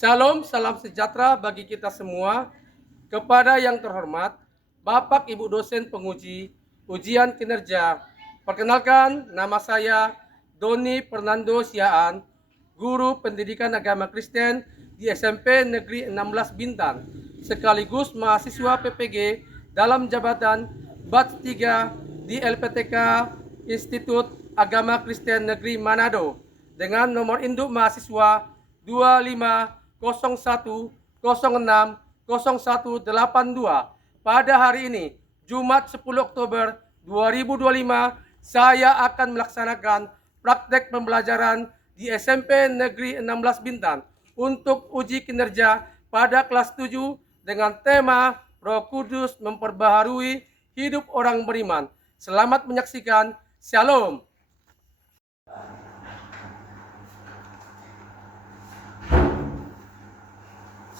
Shalom, salam sejahtera bagi kita semua. Kepada yang terhormat, Bapak Ibu dosen penguji ujian kinerja. Perkenalkan, nama saya Doni Fernando Siaan, guru pendidikan agama Kristen di SMP Negeri 16 Bintan, sekaligus mahasiswa PPG dalam jabatan Batch 3 di LPTK Institut Agama Kristen Negeri Manado dengan nomor induk mahasiswa 2501060182. Pada hari ini, Jumat 10 Oktober 2025, saya akan melaksanakan praktek pembelajaran di SMP Negeri 16 Bintan untuk uji kinerja pada kelas 7 dengan tema Roh Kudus memperbaharui hidup orang beriman. Selamat menyaksikan. Shalom.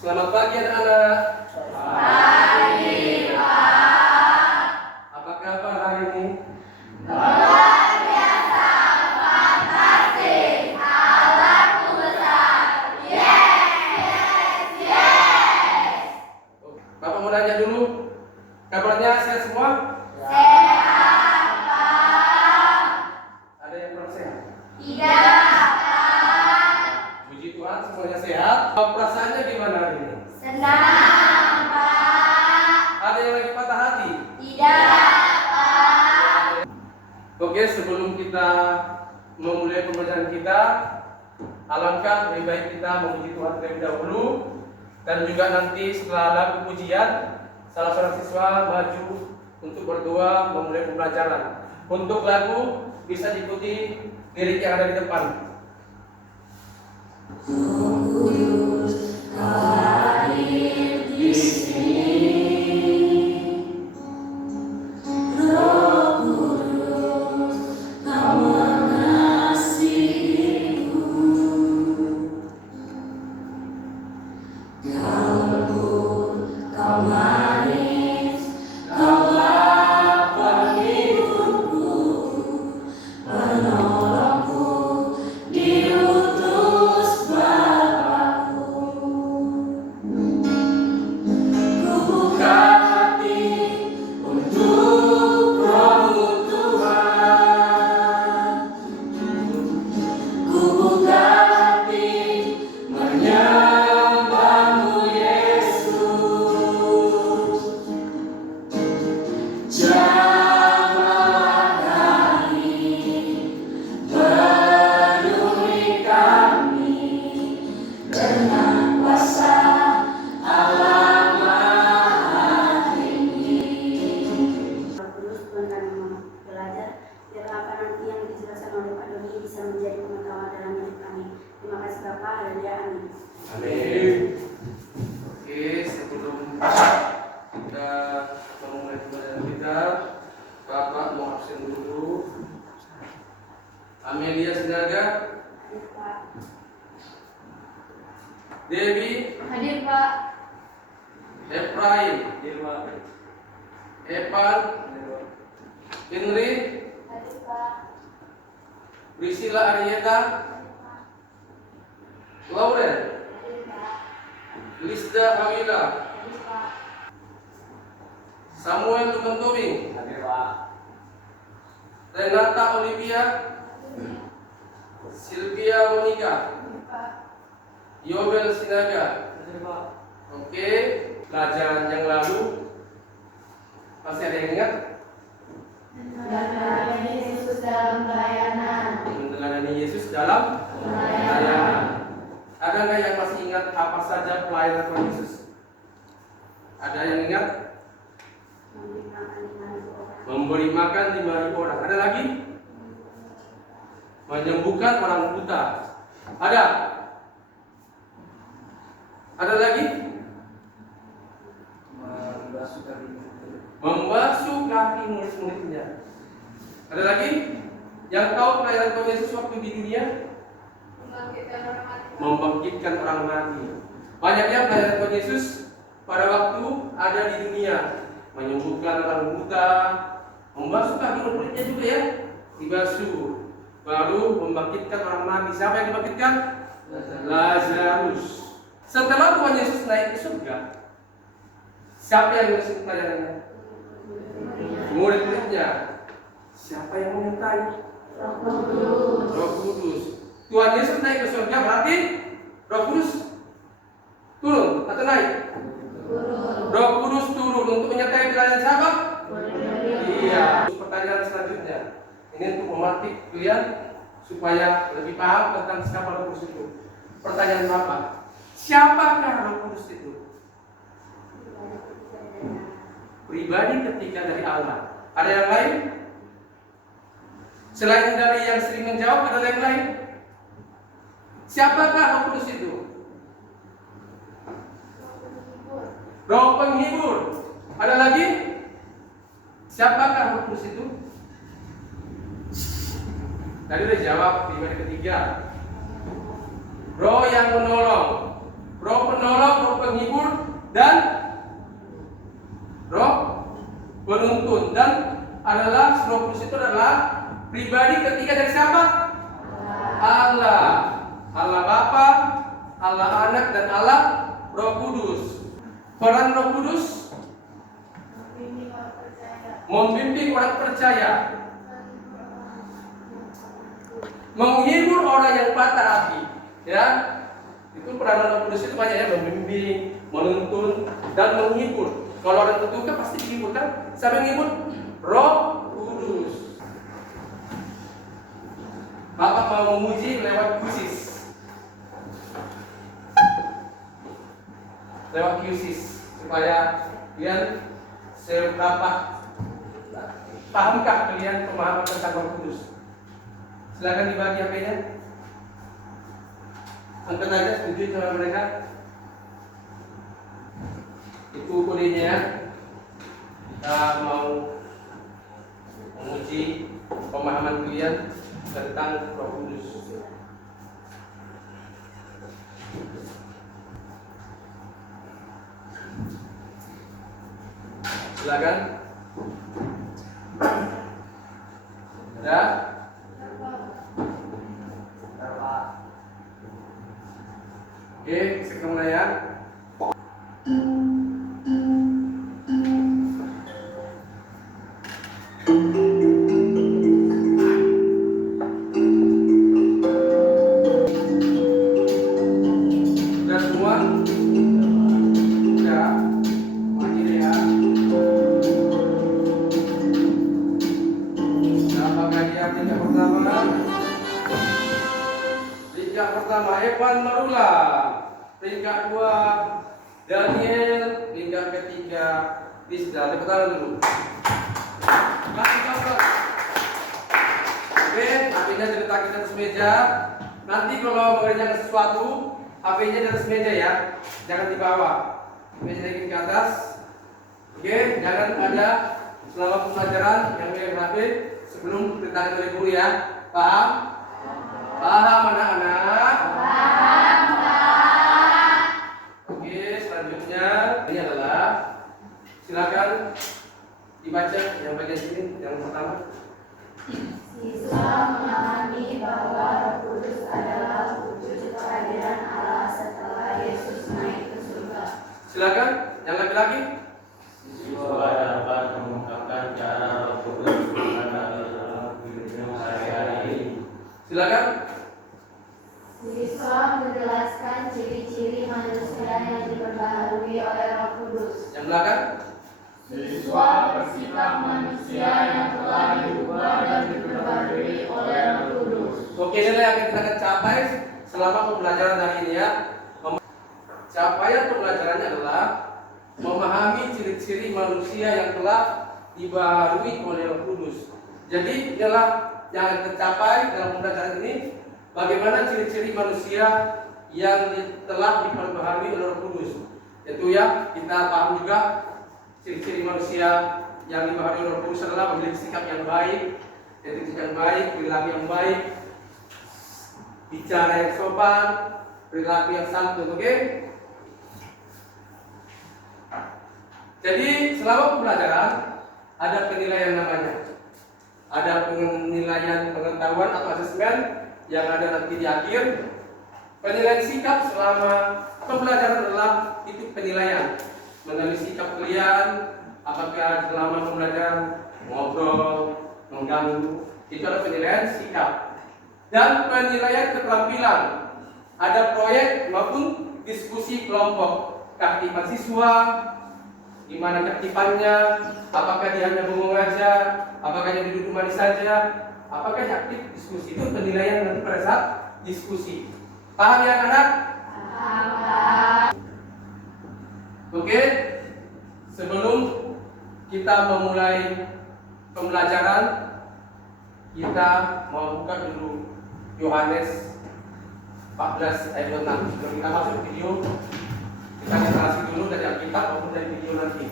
Selamat pagi anak-anak. Pagi, Pak. Apa kabar hari ini? Luar biasa, fantastis, Allahku besar. Yes. Bapak mau nanya dulu, kabarnya sehat semua? Sehat, Pak. Ada yang kurang sehat? Tidak, Pak. Puji Tuhan semuanya sehat. Perasaannya gimana hari ini? Senang, Pak. Ada yang lagi patah hati? Tidak, Pak. Oke, sebelum kita memulai pembelajaran kita, alangkah lebih baik kita memuji Tuhan terlebih dahulu. Dan juga nanti setelah lagu pujian, salah seorang siswa maju untuk berdoa memulai pembelajaran. Untuk lagu bisa diikuti lirik yang ada di depan. Hadir di sini, Roh Kudus, Kau mengasihiku, Kau lembut, Kau manis, Kau lapar hidupku, penolongku, diutus Bapakku. Ku buka hati untuk Roh-Mu Tuhan. Ku buka hati menyembah-Mu Yesus. Jamahlah kami, penuhi kami dengan kuasa Allah Maha Tinggi. Terus Tuhan kami mau belajar biar apa nanti yang dijelaskan oleh Pak Doni bisa menjadi pengetahuan dalam hidup kami. Terima kasih Bapak, haleluya, amin. Amin. Oke, sebelum kita memulai pembelajaran kita, Bapak mau absen dulu. Amelia Sinaga, Hadir Pak. Dewi, Hadir, Pak. Efraim, Evan, Henry, Hadir, Pak. Priscilla Arieta, Lauren, Hadir, Pak. Lisda Hamila, Hadir, Pak. Samuel Lumentoming, Hadir Pak. Renata Olivia, Sylvia Monica, Hadir, Pak. Yobel Sinaga. Hadir Pak. Oke, pelajaran yang lalu masih ada yang ingat? Melayani Yesus dalam pelayanan. Meneladani Yesus dalam pelayanan. Ada nggak yang masih ingat apa saja pelayanan Tuhan Yesus? Ada yang ingat? Memberi makan 5.000 orang. Ada lagi? Menyembuhkan orang buta. Ada? Ada lagi? Membasuh kaki murid-muridnya. Ada lagi? Yang tahu pelayanan Tuhan Yesus waktu di dunia? Membangkitkan orang mati. Membangkitkan orang mati. Banyaknya pelayanan Tuhan Yesus pada waktu ada di dunia, menyembuhkan orang buta, membasuh kaki murid-muridnya juga ya, dibasuh. Baru membangkitkan orang mati. Siapa yang dibangkitkan? Lazarus. Setelah Tuhan Yesus naik ke surga, siapa yang menulis pelajarannya? Murid-muridnya. Siapa yang menyertai? Roh Kudus. Tuhan Yesus naik ke surga berarti Roh Kudus turun atau naik? Roh Kudus turun untuk menyertai pelayanan siapa? Iya. Pertanyaan selanjutnya. Ini untuk memantik kalian supaya lebih paham tentang siapa Roh Kudus itu. Pertanyaan Bapak, siapakah Roh Kudus itu? Pribadi ketiga dari Allah. Ada yang lain? Selain dari yang sering menjawab, ada yang lain? Siapakah Roh Kudus itu? Roh penghibur. Ada lagi? Siapakah Roh Kudus itu? Tadi udah jawab pribadi ketiga. Roh yang menolong. Roh penolong, roh penghibur, dan roh penuntun. Dan adalah Roh Kudus itu adalah pribadi ketiga dari siapa? Allah. Allah Bapa, Allah Anak, dan Allah Roh Kudus. Peran Roh Kudus membimbing orang percaya, menghibur orang yang patah hati. Ya, itu peran Roh Kudus itu banyak ya, membimbing, menuntun, dan menghibur. Kalau orang terduga pasti dihibur kan? Siapa yang menghibur? Roh Kudus. Bapak mau memuji lewat QSIS. Lewat QSIS supaya kalian seberapa pahamkah kalian pemahaman tentang Roh Kudus. Silakan dibagi HP-nya. Angkat aja, setuju sama mereka. Itu kodenya ya. Kita mau menguji pemahaman kalian tentang Roh Kudus. Silakan. Ada? Oke, sekarang layar. Sudah semua? Sudah. Maju deh ya. Siapa bagian tingkat pertama? Tingkat pertama Evan Marula. Tingkat 2 Daniel. Tingkat ketiga Rizda. Tepuk tangan dulu. Kasih contoh. Oke, HP-nya diletakkan di atas meja. Nanti kalau mengerjakan sesuatu, HP-nya di atas meja ya, jangan dibawa. Meja naikin ke atas. Oke, jangan ada selama pembelajaran yang megang HP sebelum diletakkan oleh guru ya. Paham? Paham anak-anak? Paham, Pak. Oke, selanjutnya ini adalah silakan dibaca yang bagian sini yang pertama. Siswa memahami bahwa Roh Kudus adalah wujud kehadiran Allah setelah Yesus naik ke surga. Silakan yang laki-laki. Siswa dapat mengungkapkan cara Roh Kudus ada dalam hidupnya sehari-hari. Silakan. Siswa menjelaskan ciri-ciri manusia yang diperbaharui oleh Roh Kudus. Yang belakang. Siswa bersikap manusia yang telah diubah dan diperbarui oleh Roh Kudus. Oke, inilah yang kita akan capai selama pembelajaran hari ini ya. Capaian pembelajarannya adalah memahami ciri-ciri manusia yang telah dibaharui oleh Roh Kudus. Jadi inilah yang akan kita capai dalam pembelajaran ini. Bagaimana ciri-ciri manusia yang telah diperbaharui oleh Roh Kudus. Itu ya, kita paham juga ciri-ciri manusia yang dibaharui oleh Roh Kudus adalah memiliki sikap yang baik, etika yang baik, perilaku yang baik, bicara yang sopan, perilaku yang santun, oke? Jadi selama pembelajaran ada penilaian namanya. Ada penilaian pengetahuan atau asesmen yang ada nanti di akhir. Penilaian sikap selama pembelajaran adalah itu penilaian, mengenai sikap kalian, apakah selama pembelajaran ngobrol, mengganggu, itu adalah penilaian sikap. Dan penilaian keterampilan, ada proyek maupun diskusi kelompok, keaktifan siswa, gimana keaktifannya, apakah dia hanya bengong aja, apakah dia duduk manis saja, apakah dia aktif diskusi. Itu penilaian nanti pada saat diskusi. Paham ya anak? Oke, sebelum kita memulai pembelajaran, kita mau buka dulu Yohanes 14 ayat 26. Sebelum kita masuk video, kita literasi dulu dari Alkitab maupun dari video nanti.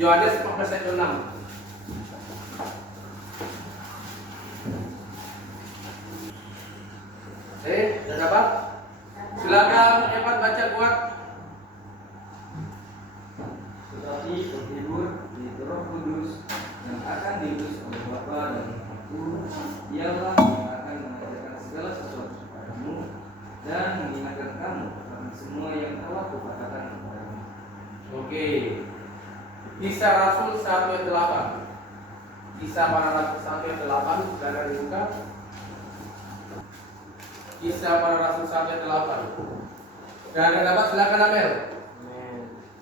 Yohanes 14 ayat 26. Sudah dapat? Silakan Evan baca buat. Tetapi berhibur di Roh Kudus yang akan diutus oleh Bapa dan Aku, Dialah yang akan mengajarkan segala sesuatu kepadamu dan mengingatkan kamu akan semua yang telah Kukatakan kepadamu. Oke. Kisah Rasul 1 ayat 8. Kisah para Rasul 1 ayat 8, silakan dibuka. Kisah para Rasul 1 ayat 8. Dan yang dapat silakan Amel.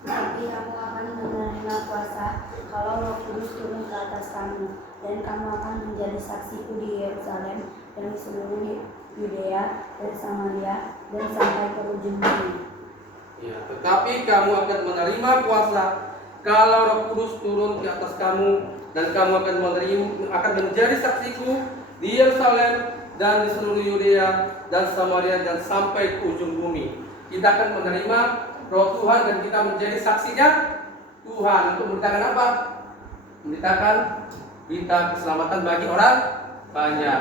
Nanti kamu akan menerima kuasa kalau Roh Kudus turun ke atas kamu, dan kamu akan menjadi saksiku di Yerusalem dan di seluruh Yudea dan Samaria dan sampai ke ujung bumi. Ya, tetapi kamu akan menerima kuasa kalau Roh Kudus turun di atas kamu, dan kamu akan menjadi saksiku di Yerusalem dan di seluruh Yudea dan Samaria dan sampai ke ujung bumi. Kita akan menerima Roh Tuhan dan kita menjadi saksinya Tuhan untuk memberitakan apa? Memberitakan berita keselamatan bagi orang banyak.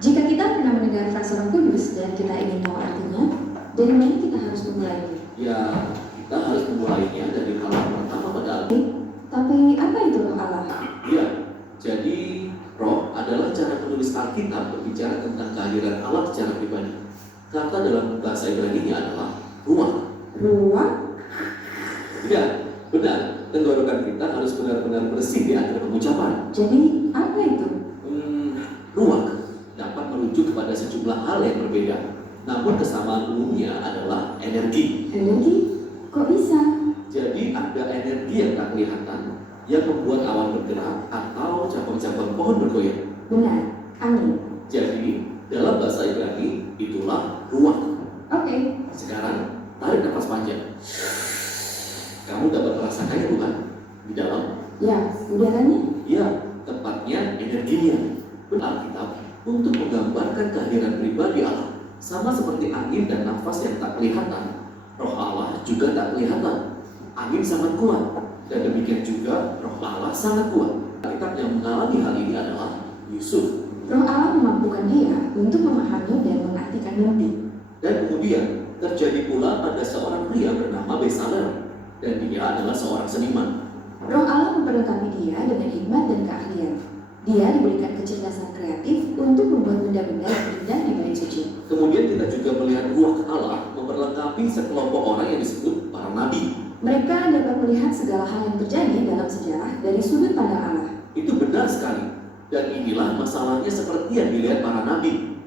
Jika kita pernah mendengar frasa Roh Kudus dan kita ingin tahu artinya, dari mana kita harus memulainya? Ya, kita harus memulainya dari hal yang pertama pada Tapi apa itu Roh Allah? Ya, jadi roh adalah cara penulis Alkitab berbicara tentang kehadiran Allah secara pribadi. Kata dalam bahasa Ibrani-nya adalah ruah. Ruah? Ya, benar. Tenggorokan kita harus benar-benar bersih di akhir pengucapan. Jadi apa itu? Ruah dapat merujuk kepada sejumlah hal yang berbeda. Namun kesamaan umumnya adalah energi. Energi? Kok bisa? Jadi ada energi yang tak kelihatan yang membuat awan bergerak atau cabang-cabang pohon bergoyang. Benar, angin. Jadi dalam bahasa Ibrani itulah ruah. Oke. Sekarang tarik nafas panjang. Kamu dapat merasakannya bukan? Di dalam? Ya, udaranya? Ya, tepatnya energinya. Alkitab untuk menggambarkan kehadiran pribadi Allah, sama seperti angin dan nafas yang tak kelihatan. Roh Allah juga tak kelihatan. Angin sangat kuat, dan demikian juga Roh Allah sangat kuat. Alkitab yang mengalami hal ini adalah Yusuf. Roh Allah memampukan dia untuk memahami dan mengartikan mimpi. Dan kemudian terjadi pula pada seorang pria bernama Bezalel, dan dia adalah seorang seniman. Roh Allah memperlengkapi dia dengan hikmat dan keahlian. Dia diberikan kecerdasan kreatif untuk membuat benda-benda yang indah di bait suci. Kemudian kita juga melihat ruah Allah memperlengkapi sekelompok orang yang disebut para nabi. Mereka dapat melihat segala hal yang terjadi dalam sejarah dari sudut pandang Allah. Itu benar sekali. Dan inilah masalahnya seperti yang dilihat para nabi.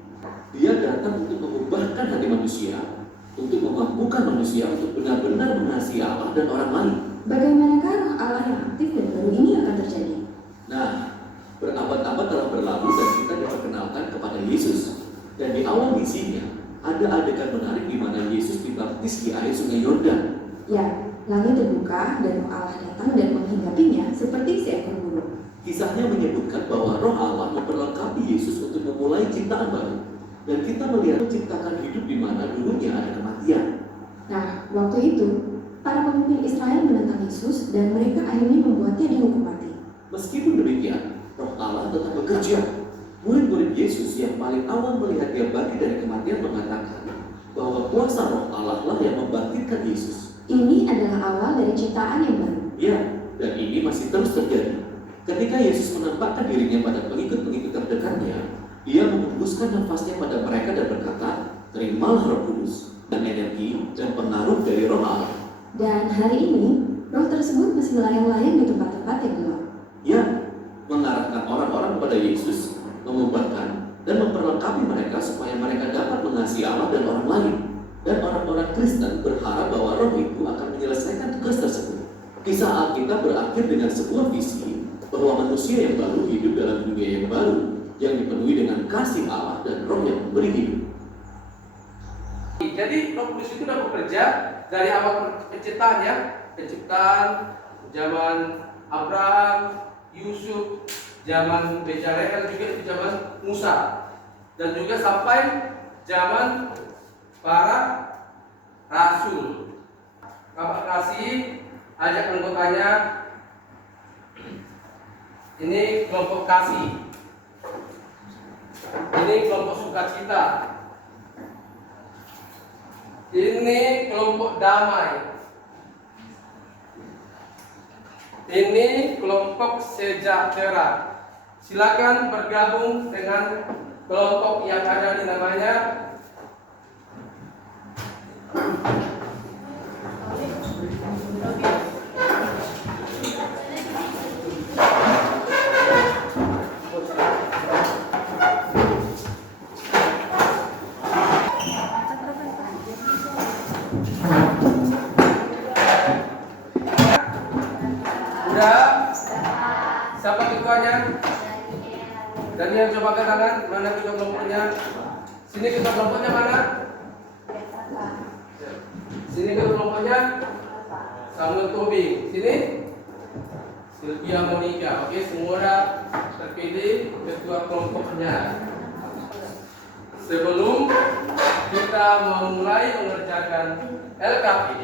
Dia datang untuk mengubahkan hati manusia, untuk memampukan manusia untuk benar-benar mengasihi Allah dan orang lain. Bagaimanakah roh Allah yang aktif dan baru ini akan terjadi? Nah, berabad-abad telah berlalu dan kita diperkenalkan kepada Yesus. Dan di awal misinya, ada adegan menarik di mana Yesus dibaptis di air sungai Yordan. Ya, langit terbuka dan roh Allah datang dan menghinggapinya seperti seekor burung. Kisahnya menyebutkan bahwa roh Allah memperlengkapi Yesus untuk memulai ciptaan baru. Dan kita melihat menciptakan hidup di mana dulunya ada kematian. Nah, waktu itu, para pemimpin Israel menentang Yesus dan mereka akhirnya membuatnya dihukum mati. Meskipun demikian, roh Allah tetap bekerja. Murid-murid Yesus yang paling awal melihat dia bangkit dari kematian mengatakan bahwa kuasa roh Allah lah yang membangkitkan Yesus. Ini adalah awal dari ciptaan yang baru. Ya, dan ini masih terus terjadi. Ketika Yesus menampakkan dirinya pada pengikut-pengikut terdekatnya, Ia membungkuskan nafasnya pada mereka dan berkata, terimalah Roh Kudus dan energi dan pengaruh dari Roh Allah. Dan hari ini, roh tersebut masih melayang-layang di tempat-tempat yang gelap. Ya, mengarahkan orang-orang kepada Yesus, mengubahkan dan memperlengkapi mereka supaya mereka dapat mengasihi Allah dan orang lain. Dan orang-orang Kristen berharap bahwa roh itu akan menyelesaikan tugas tersebut. Kisah Alkitab berakhir dengan sebuah visi bahwa manusia yang baru hidup dalam dunia yang baru, yang dipenuhi dengan kasih Allah dan roh yang memberi hidup. Jadi Roh Kudus itu sudah bekerja dari awal penciptaan ya, penciptaan zaman Abraham, Yusuf, zaman Bezalel, juga itu zaman Musa, dan juga sampai zaman para rasul. Bapak kasih ajak anggotanya, ini kelompok kasih, ini kelompok sukacita, ini kelompok damai, ini kelompok sejahtera. Silakan bergabung dengan kelompok yang ada di namanya udah. Siapa ketuanya? Daniel, coba ke tangan. Mana ketua kelompoknya? Sini ketua kelompoknya mana? Sini ketua kelompoknya Samuel Tobing. Sini Sylvia Monica. Oke, semua udah terpilih ketua kelompoknya. Sebelum kita memulai mengerjakan LKPD,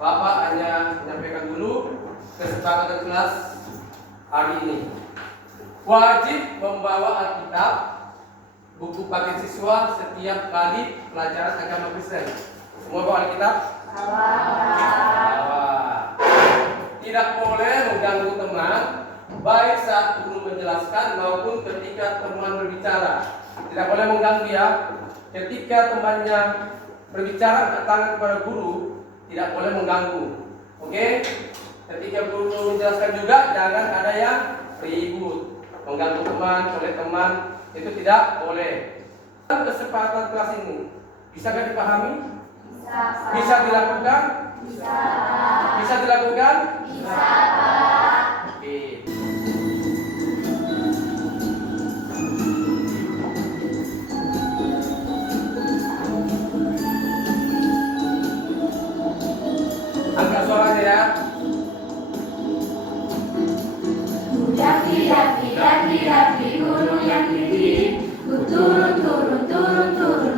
Bapak hanya menyampaikan dulu kesepakatan kelas hari ini. Wajib membawa Alkitab, buku paket siswa setiap kali pelajaran agama Kristen. Semua bawa Alkitab? Bawa. Tidak boleh mengganggu teman, baik saat guru menjelaskan maupun ketika teman berbicara. Tidak boleh mengganggu ya. Ketika temannya berbicara bertangan kepada guru, tidak boleh mengganggu. Oke? Ketika guru menjelaskan juga jangan ada yang ribut, mengganggu teman, oleh teman, itu tidak boleh. Kesepakatan kelas ini bisakah dipahami? Bisa dilakukan? Bisa dilakukan? Bisa, Pak. Oke. Angkat suaranya ya. Daki gunung yang tinggi, ku turun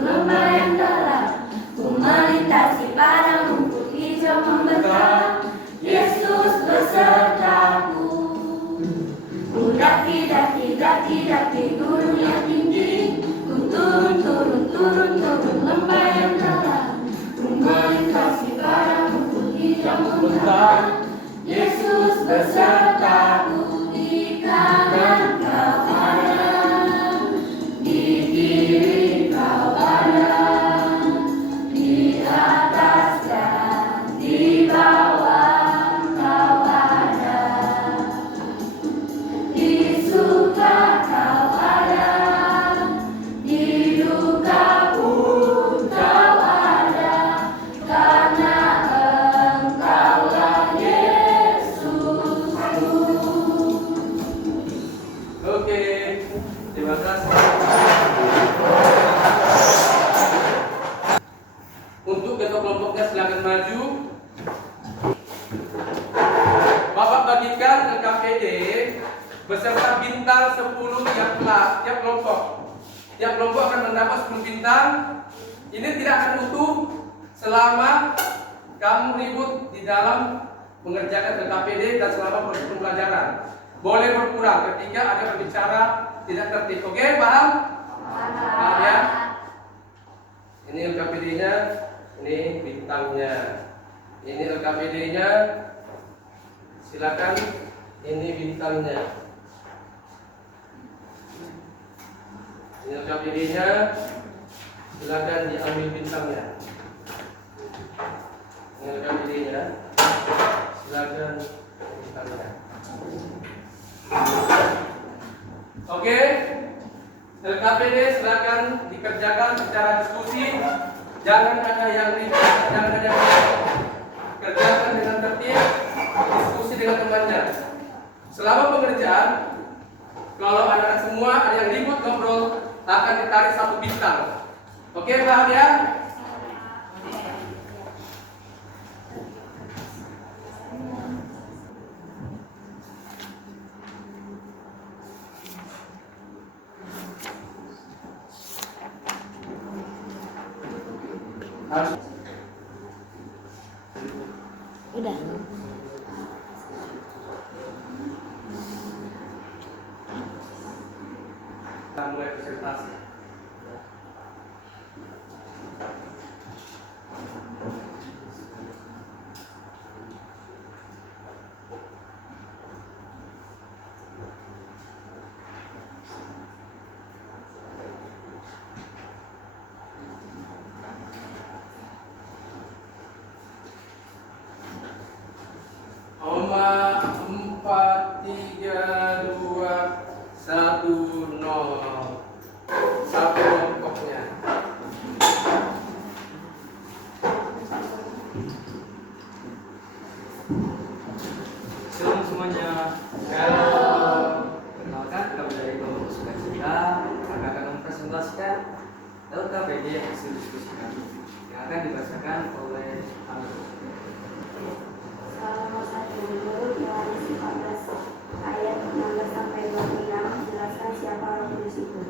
lembah yang dalam, ku melintasi padang rumput hijau membentang, Yesus besertaku. Ku daki gunung yang tinggi, ku turun lembah yang dalam, ku melintasi padang rumput hijau membentang, Yesus besertaku. Di kanan kau ada, di kiri kau ada, di atas dan di bawah kau ada, di suka kau ada, di duka pun kau ada, karena Engkaulah Yesusku. Oke, terima kasih. Untuk ketua kelompoknya silakan maju. Bapak bagikan LKPD beserta bintang 10 tiap kelas, tiap kelompok. Tiap kelompok akan mendapat 10 bintang. Ini tidak akan utuh selama kamu ribut di dalam mengerjakan LKPD dan selama proses pembelajaran. Boleh berkurang ketika ada berbicara tidak tertib. Oke, paham? Paham ya? Ini LKPD-nya, ini bintangnya. Ini LKPD-nya. Silakan. Ini bintangnya. Ini KPD-nya, silakan diambil bintangnya. Ini KPD-nya, silakan bintangnya. Oke, LKPD silakan dikerjakan secara diskusi. Jangan ada yang ribut, jangan ada yang ribut. Kerjakan dengan tertib, diskusi dengan temannya. Selama pengerjaan, kalau anak-anak semua ada yang ribut ngobrol, akan ditarik 1 bintang. Oke, paham ya? Harus Udah. kita mulai presentasi. Oma 4, 3, 2, 1, 0. Satu kelompoknya. Shalom semuanya. Halo. Perkenalkan, kami dari kelompok sukacita akan mempresentasikan LKPD hasil diskusi kami yang akan dibacakan oleh Amir. Salah satu menurut Yohanes 14 ayat 16 sampai 26 menjelaskan siapa Roh Kudus itu.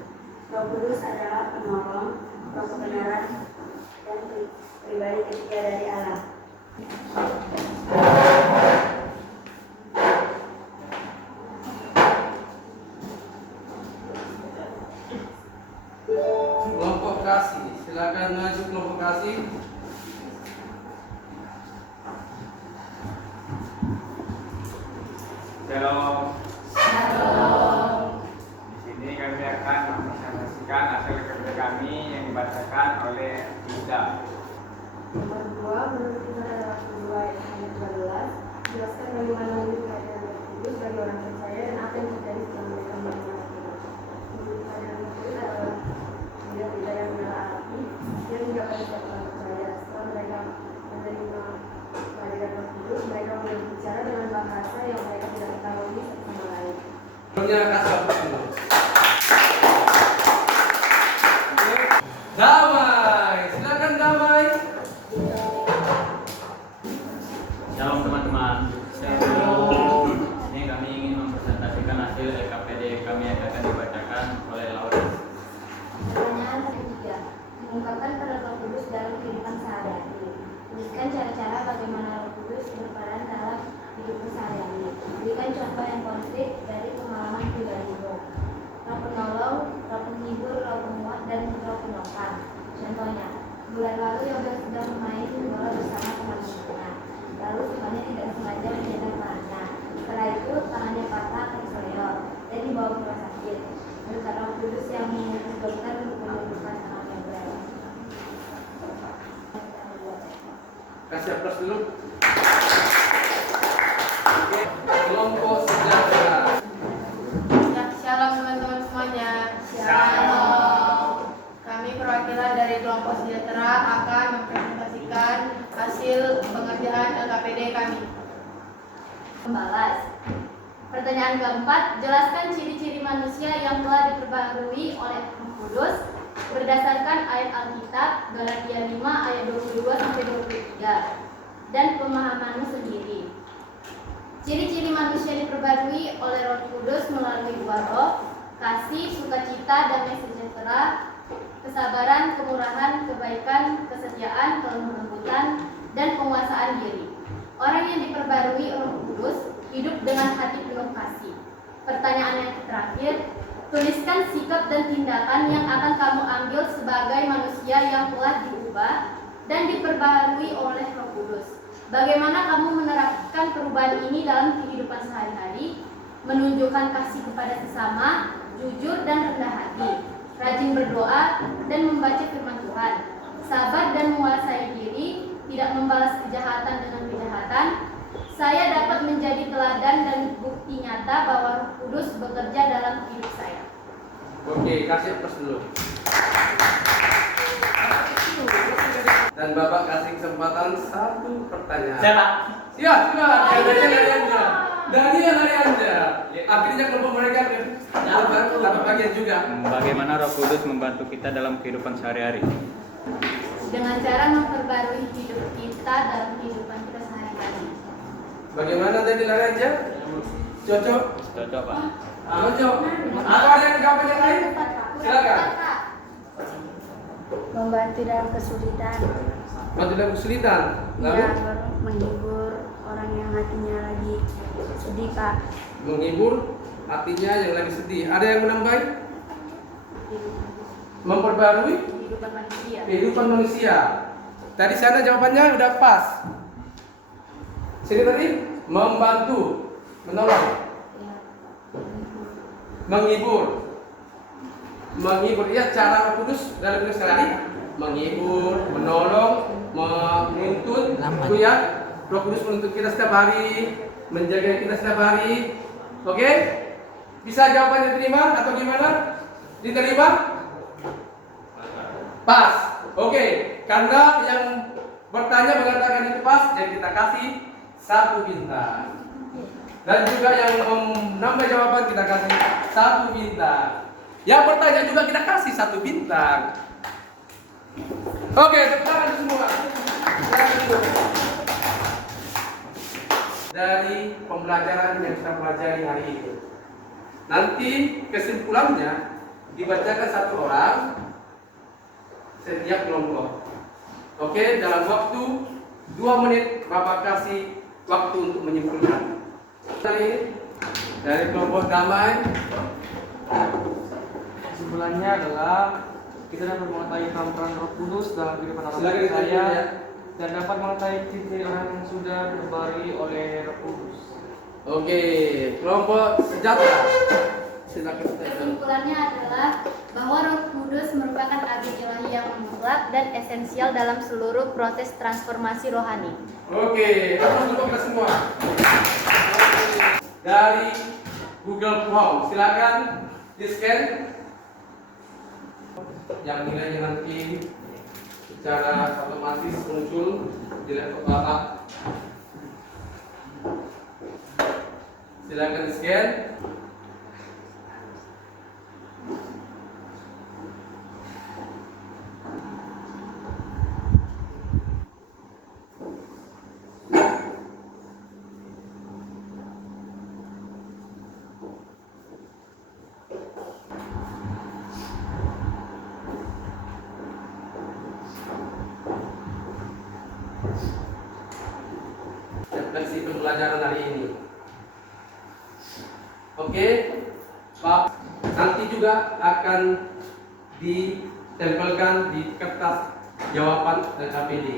Roh Kudus adalah penolong, roh kebenaran, dan pribadi ketiga dari Allah. Kelompok kasih, silakan maju kelompok kasih. Shalom. Di sini kami akan mempresentasikan hasil kerja kami yang dibacakan oleh Yuda. Nomor 2, menurut kita adalah 2 ayat 12, jelaskan bagaimana hidup kehadiran Roh Kudus bagi orang percaya dan apa yang terjadi setelah mereka menerima Roh Kudus. Menurut kehadiran Roh Kudus adalah beda-beda yang menyala api yang mencapai setiap orang percaya. Setelah mereka menerima kehadiran Roh Kudus, mereka mulai berbicara dengan bahasa yang mereka tidak ketahui satu sama lain. Sebelumnya kasih waktu dulu. Oke. Damai, silakan Damai. Shalom teman-teman. Shalom. Ini kami ingin mempresentasikan hasil LKPD kami yang akan dibacakan oleh Laura. Pertanyaan ketiga, mengungkapkan peran Roh Kudus dalam kehidupan sehari-hari. Tuliskan cara-cara bagaimana Roh Kudus berperan dalam hidup sehari-hari. Berikan contoh yang konkret dari pengalaman pribadi Roh. Roh penolong, Roh penghibur, Roh penguat, dan Roh penyokong. Contohnya, bulan lalu Yoga sedang bermain bola bersama teman-temannya. Lalu temannya tidak sengaja mencedera tangannya. Setelah itu tangannya patah terseleo dan dibawa ke rumah sakit. Berkat Roh Kudus yang mengutus dokter untuk menyembuhkan tangannya beliau. Kasih aplaus dulu. Oke, kelompok sejahtera. Shalom teman-teman semuanya. Shalom. Kami perwakilan dari kelompok sejahtera akan mempresentasikan hasil pengerjaan LKPD kami. Membalas. Pertanyaan keempat, jelaskan ciri-ciri manusia yang telah diperbaharui oleh Roh Kudus berdasarkan ayat Alkitab Galatia 5 ayat 22 sampai 23 dan pemahamanmu sendiri. Ciri-ciri manusia diperbarui oleh Roh Kudus melalui 2 roh, kasih, sukacita, damai sejahtera, kesabaran, kemurahan, kebaikan, kesetiaan, kelemah lembutan, dan penguasaan diri. Orang yang diperbarui Roh Kudus hidup dengan hati penuh kasih. Pertanyaan yang terakhir, tuliskan sikap dan tindakan yang akan kamu ambil sebagai manusia yang telah diubah dan diperbarui oleh Roh Kudus. Bagaimana kamu menerapkan perubahan ini dalam kehidupan sehari-hari, menunjukkan kasih kepada sesama, jujur dan rendah hati, rajin berdoa, dan membaca firman Tuhan, sabar dan menguasai diri, tidak membalas kejahatan dengan kejahatan, saya dapat menjadi teladan dan bukti nyata bahwa Roh Kudus bekerja dalam hidup saya. Oke, kasih aplaus dulu. Dan Bapak kasih kesempatan satu pertanyaan. Saya Pak. Siap, dari Anda. Dari Anda. Akhirnya kelompok mereka dapat bagian juga. Bagaimana Roh Kudus membantu kita dalam kehidupan sehari-hari? Dengan cara memperbarui hidup kita dalam kehidupan kita sehari-hari. Bagaimana tadi lari aja? Cocok? Cocok Pak. Cocok. Apa ada yang jawaban yang lain? Silakan. Membantu dalam kesulitan. Bantu dalam kesulitan. Lalu Ya, menghibur orang yang hatinya lagi sedih, Kak. menghibur hatinya yang lagi sedih. Ada yang menambahin? Memperbarui Kehidupan manusia. kehidupan manusia. Tadi sana jawabannya udah pas. Sini tadi membantu, menolong, menghibur. Ya, cara Roh Kudus dalam hidup sehari menghibur, menolong, menuntun. Itu ya, Roh Kudus menuntut kita setiap hari, menjaga kita setiap hari. Oke? Bisa jawabannya diterima atau gimana? Diterima? Pas. Oke, karena yang bertanya mengatakan itu pas, jadi kita kasih 1 bintang. Dan juga yang menambah jawaban kita kasih 1 bintang. Yang bertanya juga kita kasih 1 bintang. Oke, tepuk tangan semua. Dari pembelajaran yang kita pelajari hari ini, nanti kesimpulannya dibacakan 1 orang setiap kelompok. Oke, dalam waktu 2 menit Bapak kasih waktu untuk menyimpulkan. Dari kelompok damai, Kesimpulannya adalah kita dapat mengetahui peran Roh Kudus dalam kehidupan orang silakan saya ditanya. dan dapat mengetahui ciri orang yang sudah diperbarui oleh Roh Kudus. Oke, kelompok sejahtera. Silakan ditanya. Kesimpulannya adalah bahwa Roh Kudus merupakan agen ilahi yang mutlak dan esensial dalam seluruh proses transformasi rohani. Oke, aplaus untuk kita semua. Dari Google Form, silakan di-scan yang nilainya nanti secara otomatis muncul di laptop Bapak. Silakan di-scan. Refleksi pembelajaran hari ini. Oke, Pak, nanti juga akan ditempelkan di kertas jawaban LKPD.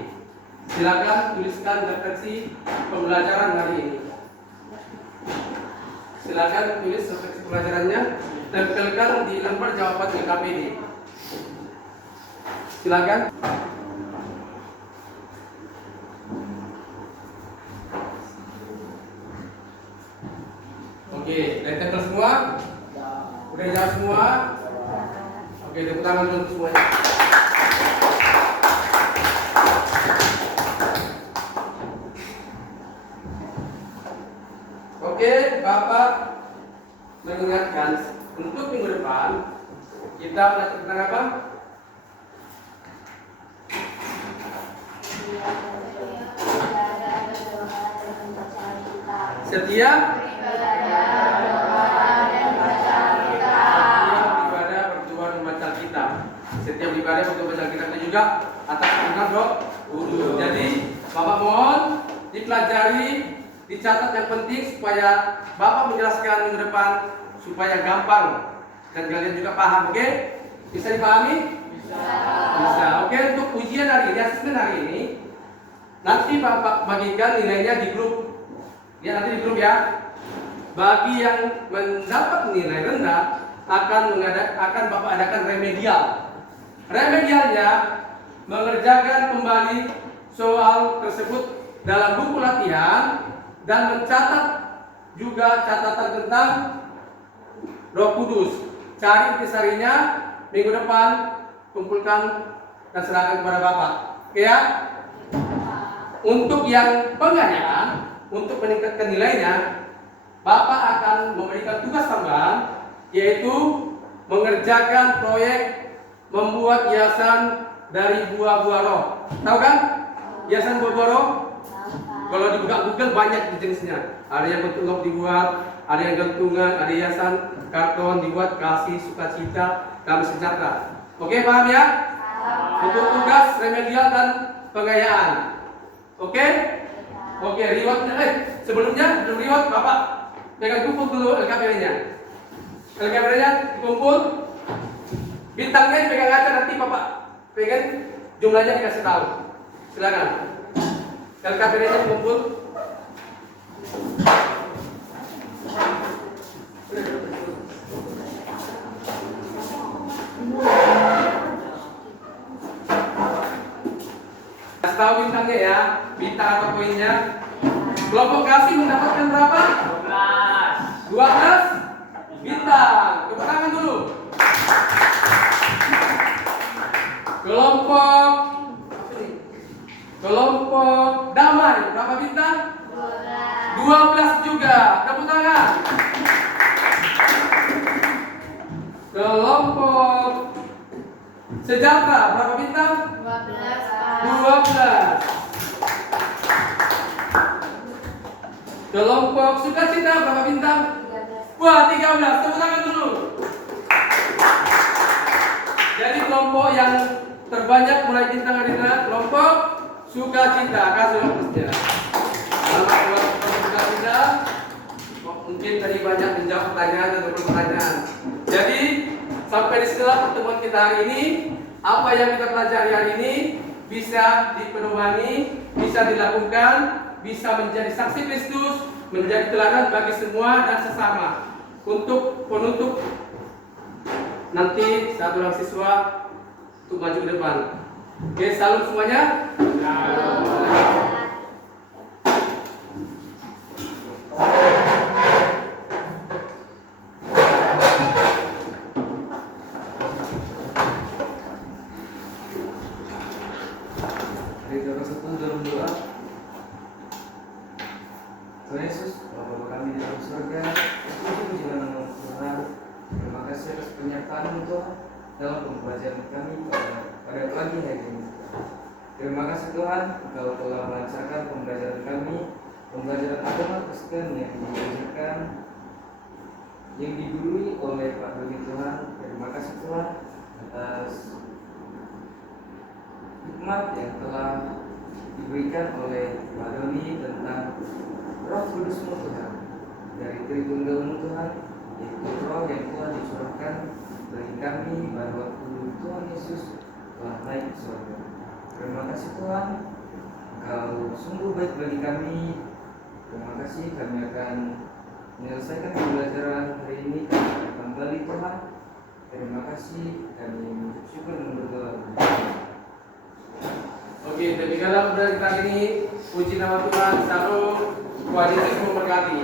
Silakan tuliskan refleksi pembelajaran hari ini. Silakan tulis refleksi pembelajarannya, tempelkan di lembar jawaban LKPD. Silakan. Oke, udah tempel semua? Udah jawab semua? Oke, tepuk tangan dulu semuanya. Oke, Bapak mengingatkan untuk minggu depan kita belajar tentang apa? Setiap ibadah bertujuan membaca Alkitab. Setiap ibadah bertujuan membaca Alkitab itu juga atas perintah Roh Kudus. Jadi, Bapak mohon dipelajari, dicatat yang penting supaya Bapak menjelaskan minggu depan supaya gampang dan kalian juga paham. Oke? Bisa dipahami? Bisa. Oke, untuk ujian hari ini, asesmen hari ini, nanti Bapak bagikan nilainya di grup. Ya, nanti di grup ya. Bagi yang mendapat nilai rendah, akan Bapak adakan remedial. Remedialnya mengerjakan kembali soal tersebut dalam buku latihan dan mencatat juga catatan tentang Roh Kudus. Cari intisarinya minggu depan, kumpulkan dan serahkan kepada Bapak. Oke ya? Untuk yang pengayaan, untuk meningkatkan nilainya, Bapak akan memberikan tugas tambahan, yaitu mengerjakan proyek membuat hiasan dari buah-buah roh. Tahu kan? Hiasan buah-buah roh? Kalau dibuka Google banyak jenisnya. Ada yang bentuk log dibuat, ada yang gantungan, ada hiasan karton dibuat, kasih, sukacita, damai sejahtera. Oke, paham ya? Untuk tugas remedial dan pengayaan. Oke? Oke, rewardnya. Sebelum reward, Bapak pegang kumpul dulu LKPD-nya. LKPD-nya dikumpul, bintangnya dipegang aja, nanti Bapak pegang jumlahnya dikasih tahu. Silakan. LKPD-nya dikumpul. Kasih tahu bintangnya ya, bintang atau poinnya. Kelompok kasih mendapatkan berapa? 12 bintang. Tepuk tangan dulu. Kelompok damai berapa bintang? 12 juga. Tepuk tangan. Kelompok sejahtera berapa bintang? 12. Kelompok sukacita berapa bintang? Wah, 13. Tepuk tangan dulu. Jadi kelompok yang terbanyak mulai bintang hari ini kelompok sukacita. Kasih waktunya. Selamat buat kelompok sukacita. Mungkin tadi banyak menjawab pertanyaan dan pertanyaan. Jadi sampai di sini pertemuan kita hari ini. Apa yang kita pelajari hari ini bisa dipedomani, bisa dilakukan, bisa menjadi saksi Kristus, menjadi teladan bagi semua dan sesama. Untuk penutup nanti satu orang siswa untuk maju ke depan. Oke, salam semuanya. Tuhan Yesus, Bapa kami di dalam surga, puji-pujilah nama Tuhan. Terima kasih atas penyertaan Tuhan dalam pembelajaran kami pada pagi hari ini. Terima kasih Tuhan, Engkau telah melancarkan pembelajaran kami, pembelajaran agama Kristen yang diajarkan, yang digurui oleh Pak Doni Tuhan. Terima kasih Tuhan atas hikmat yang telah diberikan oleh Pak Doni tentang Roh Kudus-Mu Tuhan, dari Tritunggal-Mu Tuhan, yaitu Roh yang telah dicurahkan bagi kami pada waktu Tuhan Yesus telah naik ke surga. Terima kasih Tuhan, Engkau sungguh baik bagi kami. Terima kasih, kami akan menyelesaikan pembelajaran hari ini. Kami akan kembali Tuhan. Terima kasih, kami mengucap syukur dan berdoa. Oke, demikianlah pembelajaran kita ini. Puji nama Tuhan. Salam. Tuhan Yesus memberkati.